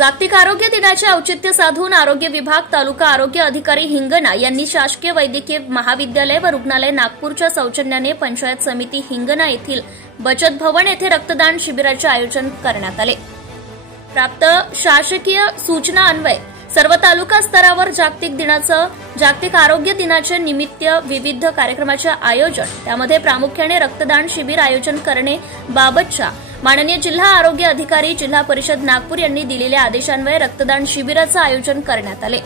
जागतिक आरोग्य दिनाचे औचित्य साधून आरोग्य विभाग, तालुका आरोग्य अधिकारी हिंगणा यांनी शासकीय वैद्यकीय महाविद्यालय व रुग्णालय नागपूरच्या सौजन्याने पंचायत समिती हिंगणा येथील बचत भवन येथे रक्तदान शिबिराचे आयोजन करण्यात आले। प्राप्त शासकीय सूचना अन्वये सर्व तालुका स्तरावर जागतिक आरोग्य दिनाचे निमित्त विविध कार्यक्रमाचे आयोजन, त्यामध्ये प्रामुख्याने रक्तदान शिबिर आयोजन करणे बाबतच्या माननीय जिल्हा आरोग्य अधिकारी जिल्हा परिषद नागपूर यांनी दिलेल्या आदेशान्वये रक्तदान शिबिराचे आयोजन करण्यात आले।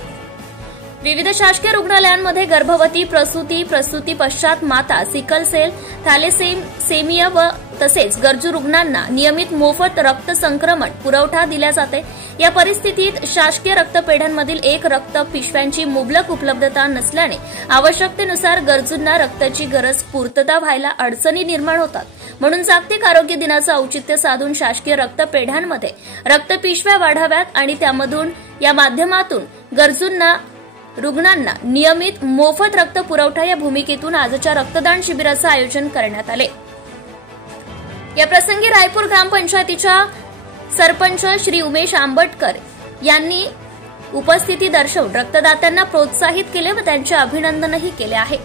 विविध शासकीय रुग्णालयांमध्ये गर्भवती, प्रसूती पश्चात माता, सिकल सेल, थॅलेसेमिया व तसेच गरजू रुग्णांना नियमित मोफत रक्त संक्रमण पुरवठा दिला जाते। या परिस्थितीत शासकीय रक्तपेढ्यांमधील एक रक्त पिशव्यांची मुबलक उपलब्धता नसल्याने आवश्यकतेनुसार गरजूंना रक्ताची गरज पूर्तता व्हायला अडचणी निर्माण होतात। म्हणून जागतिक आरोग्य दिनाचे औचित्य साधून शासकीय रक्तपेढ्यांमध्ये रक्तपिशव्या वाढाव्यात आणि या माध्यमातून गरजूंना रुग्णांना नियमित मोफत रक्त पुरवठा या भूमिकेतून आजच्या रक्तदान शिबिराचे आयोजन करण्यात आले। या प्रसंगी रायपूर ग्रामपंचायतीच्या सरपंच श्री उमेश आंबटकर यांनी उपस्थिती दर्शवून रक्तदात्यांना प्रोत्साहित केले व त्यांचे अभिनंदनही केले आहे।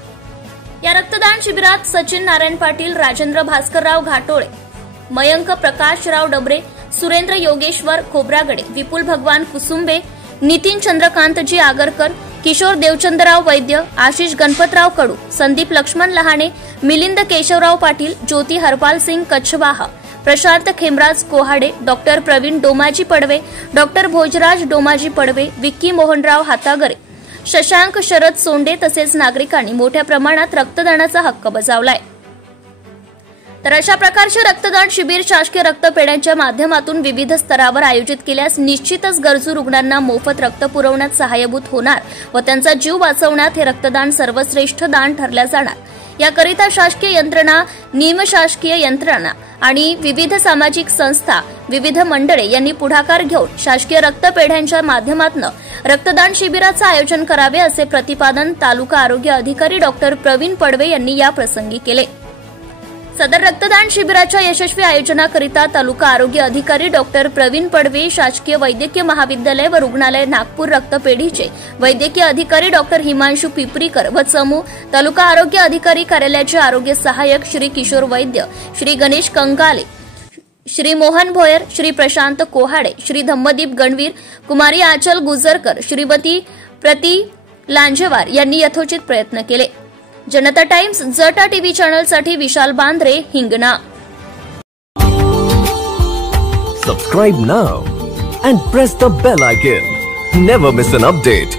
या रक्तदान शिबिरात सचिन नारायण पाटील, राजेंद्र भास्करराव घाटोळे, मयंक प्रकाशराव डबरे, सुरेंद्र योगेश्वर खोब्रागडे, विपुल भगवान कुसुंबे, नितीन चंद्रकांतजी आगरकर, किशोर देवचंद्रराव वैद्य, आशिष गणपतराव कडू, संदीप लक्ष्मण लहाणे, मिलिंद केशवराव पाटील, ज्योती हरपाल सिंग कच्छवाहा, प्रशांत खेमराज कोहाडे, डॉक्टर प्रवीण डोमाजी पडवे, डॉक्टर भोजराज डोमाजी पडवे, विक्की मोहनराव हातागरे, शशांक शरद सोंडे तसेच नागरिकांनी मोठ्या प्रमाणात रक्तदानाचा हक्क बजावलाय। तर अशा प्रकारचे रक्तदान शिबिर शासकीय रक्तपेढ्यांच्या माध्यमातून विविध स्तरावर आयोजित केल्यास निश्चितच गरजू रुग्णांना मोफत रक्त पुरवण्यात सहाय्यभूत होणार व त्यांचा जीव वाचवण्यात हे रक्तदान सर्वश्रेष्ठ दान ठरले जाणार। याकरिता शासकीय यंत्रणा, निमशासकीय यंत्रणा आणि विविध सामाजिक संस्था, विविध मंडळे यांनी पुढाकार घेऊन शासकीय रक्तपेढ्यांच्या माध्यमातून रक्तदान शिबिराचे आयोजन करावे असे प्रतिपादन तालुका आरोग्य अधिकारी डॉक्टर प्रवीण पडवे यांनी या प्रसंगी केले। सदर रक्तदान शिबिराच्या यशस्वी आयोजनाकरिता तालुका आरोग्य अधिकारी डॉक्टर प्रवीण पडवे, शासकीय वैद्यकीय महाविद्यालय व रुग्णालय नागपूर रक्तपेढीचे वैद्यकीय अधिकारी डॉक्टर हिमांशु पिपरीकर व चमू, तालुका आरोग्य अधिकारी कार्यालयाचे आरोग्य सहाय्यक श्री किशोर वैद्य, श्री गणेश कंगाले, श्री मोहन भोयर, श्री प्रशांत कोहाडे, श्री धम्मदीप गणवीर, कुमारी आचल गुजरकर, श्रीमती प्रति लांजेवार यांनी यथोचित प्रयत्न केले। जनता टाइम्स जटा टीव्ही चॅनलसाठी Vishal Bandre, Hingna. Subscribe now and press the bell icon. Never miss an update.